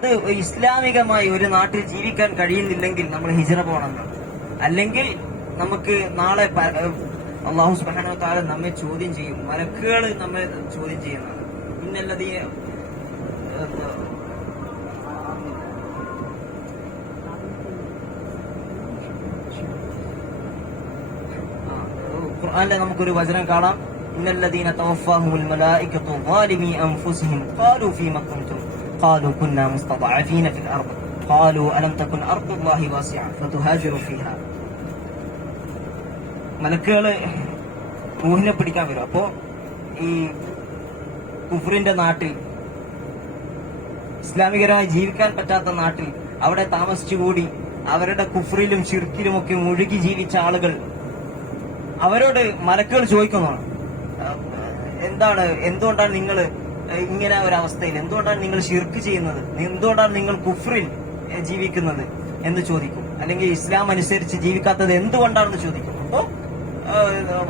അത് ഇസ്ലാമികമായി ഒരു നാട്ടിൽ ജീവിക്കാൻ കഴിയുന്നില്ലെങ്കിൽ നമ്മൾ ഹിജ്റ പോകണം. അല്ലെങ്കിൽ നമുക്ക് നാളെ അല്ലാഹു സുബ്ഹാനഹു വ തആല നമ്മെ ചോദ്യം ചെയ്യും. മലക്കുകൾ നമ്മെ ചോദ്യം ചെയ്യുന്നതാണ്. ഇന്നല്ലദീന ഖുർആനിലെ നമുക്കൊരു വചനം കാണാം. ഇന്നല്ലദീന തവഫാഹുൽ മലായികതു ളാലിമി അൻഫുസിഹിം ഖാലൂ ഫീമ കുൻതും ഖാലൂ കുന്നാ മുസ്തദഅഫീന ഫിൽ അർദ് ഖാലൂ അലം തകുൻ അർദുല്ലാഹി വാസിഅ ഫതുഹാജിറു ഫീഹാ. മലക്കുകള് റൂഹിനെ പിടിക്കാൻ വരും. അപ്പോ ഈ കുഫറിന്റെ നാട്ടിൽ, ഇസ്ലാമികരമായി ജീവിക്കാൻ പറ്റാത്ത നാട്ടിൽ അവിടെ താമസിച്ചുകൂടി അവരുടെ കുഫറിലും ശിർക്കിലും ഒക്കെ മുഴുകി ജീവിച്ച ആളുകൾ, അവരോട് മലക്കുകൾ ചോദിക്കുന്നതാണ്, എന്തുകൊണ്ടാണ് നിങ്ങൾ ഇങ്ങനെ ഒരവസ്ഥയിൽ, എന്തുകൊണ്ടാണ് നിങ്ങൾ ശിർക്ക് ചെയ്യുന്നത്, എന്തുകൊണ്ടാണ് നിങ്ങൾ കുഫറിൽ ജീവിക്കുന്നത് എന്ന് ചോദിക്കും. അല്ലെങ്കിൽ ഇസ്ലാം അനുസരിച്ച് ജീവിക്കാത്തത് എന്തുകൊണ്ടാണെന്ന് ചോദിക്കും. അപ്പോ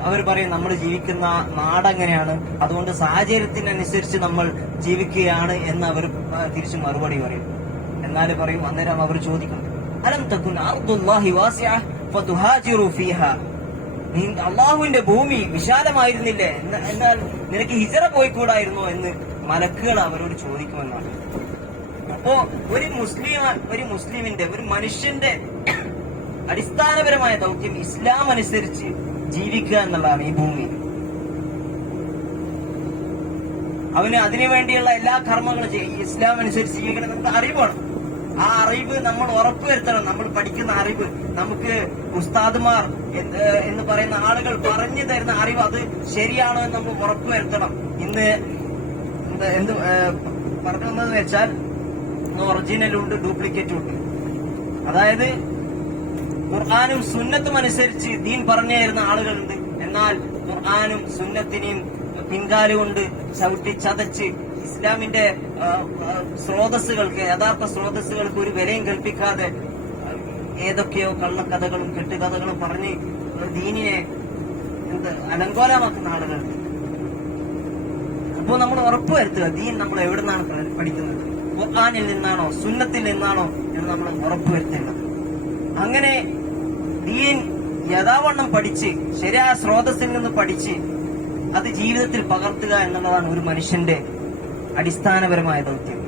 അവർ പറയും, നമ്മൾ ജീവിക്കുന്ന നാടെങ്ങനെയാണ്, അതുകൊണ്ട് സാഹചര്യത്തിനനുസരിച്ച് നമ്മൾ ജീവിക്കുകയാണ് എന്ന് അവർ തിരിച്ചു മറുപടി പറയും. എന്നാൽ പറയും, അന്നേരം അവർ ചോദിക്കും, അലം തകുൻ അർദുല്ലാഹി വാസിഅ ഫതുഹാജിറു ഫീഹാ. അള്ളാഹുവിന്റെ ഭൂമി വിശാലമായിരുന്നില്ലേ, എന്നാൽ നിനക്ക് ഹിജ്റ പോയിക്കൂടായിരുന്നോ എന്ന് മലക്കുകൾ അവരോട് ചോദിക്കുമെന്നാണ്. അപ്പോ ഒരു മുസ്ലിമിന്റെ, ഒരു മനുഷ്യന്റെ അടിസ്ഥാനപരമായ ദൗത്യം ഇസ്ലാം അനുസരിച്ച് ജീവിക്കുക എന്നുള്ളതാണ്. ഈ ഭൂമിയിൽ അവന് അതിനുവേണ്ടിയുള്ള എല്ലാ കർമ്മങ്ങളും ചെയ്യും. ഇസ്ലാം അനുസരിച്ച് ജീവിക്കണം. നമുക്ക് അറിവാണ്. ആ അറിവ് നമ്മൾ ഉറപ്പുവരുത്തണം. നമ്മൾ പഠിക്കുന്ന അറിവ്, നമുക്ക് ഉസ്താദുമാർ എന്ന് പറയുന്ന ആളുകൾ പറഞ്ഞു തരുന്ന അറിവ് അത് ശരിയാണോ എന്ന് നമ്മൾ ഉറപ്പുവരുത്തണം. ഇന്ന് എന്ത് പറഞ്ഞു വന്നതെന്ന് വെച്ചാൽ, ഒറിജിനലും ഉണ്ട്, ഡ്യൂപ്ലിക്കേറ്റും ഉണ്ട്. അതായത് ഖുർആനും സുന്നത്തും അനുസരിച്ച് ദീൻ പറഞ്ഞു തരുന്ന ആളുകളുണ്ട്. എന്നാൽ ഖുർആനും സുന്നത്തിനെയും പിൻകാലുകൊണ്ട് ചവിട്ടി ചതച്ച് ഇസ്ലാമിന്റെ സ്രോതസ്സുകൾക്ക്, യഥാർത്ഥ സ്രോതസ്സുകൾക്ക് ഒരു വിലയും കൽപ്പിക്കാതെ ഏതൊക്കെയോ കള്ളക്കഥകളും കെട്ടുകഥകളും പറഞ്ഞ് ദീനിനെ അലങ്കോലമാക്കുന്ന ആളുകളുണ്ട്. അപ്പോൾ നമ്മൾ ഉറപ്പുവരുത്തുക, ദീൻ നമ്മൾ എവിടെ നിന്നാണ് പഠിക്കുന്നത്, ഖുർആനിൽ നിന്നാണോ സുന്നത്തിൽ നിന്നാണോ എന്ന് നമ്മൾ ഉറപ്പുവരുത്തേണ്ടത്. അങ്ങനെ ദീൻ യഥാവണ്ണം പഠിച്ച്, ശരിയായ സ്രോതസ്സിൽ നിന്ന് പഠിച്ച് അത് ജീവിതത്തിൽ പകർത്തുക എന്നുള്ളതാണ് ഒരു മനുഷ്യന്റെ അടിസ്ഥാനപരമായ ദൗത്യം.